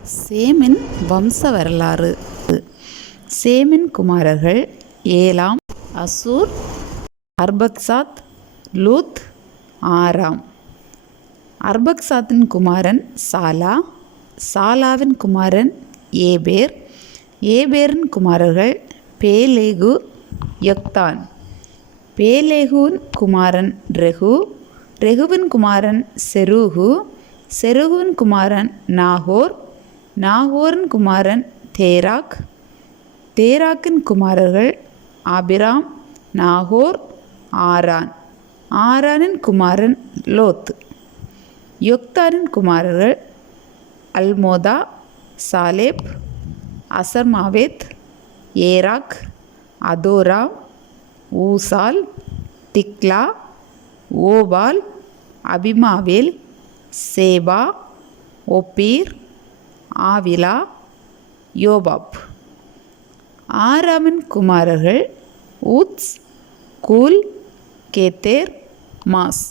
சேமின் வம்ச வரலாறு. சேமின் குமாரர்கள் ஏலாம், அசூர், அர்பக்சாத், லூத், ஆராம். அர்பக்சாத்தின் குமாரன் சாலா, சாலாவின் குமாரன் ஏபேர், ஏபேரின் குமாரர்கள் பேலேகு, யொக்தான். பேலேகுவின் குமாரன் ரெகு, ரெகுவின் குமாரன் செரூகு, செரூகுவின் குமாரன் நாகோர், நாகோரின் குமாரன் தேராக், தேராக்கின் குமாரர்கள் ஆபிராம், நாகோர், ஆரான். ஆரானின் குமாரன் லோத். யொக்தானின் குமாரர்கள் அல்மோதா, சாலேப், அசர்மாவேத், ஏராக், அதோராம், ஊசால், திக்லா, ஓபால், அபிமாவேல், சேபா, ஒப்பீர், ஆவிலா, யோபாப். ஆராமின் குமாரர்கள் ஊத்ஸ், கூல், கேத்தேர், மாஸ்.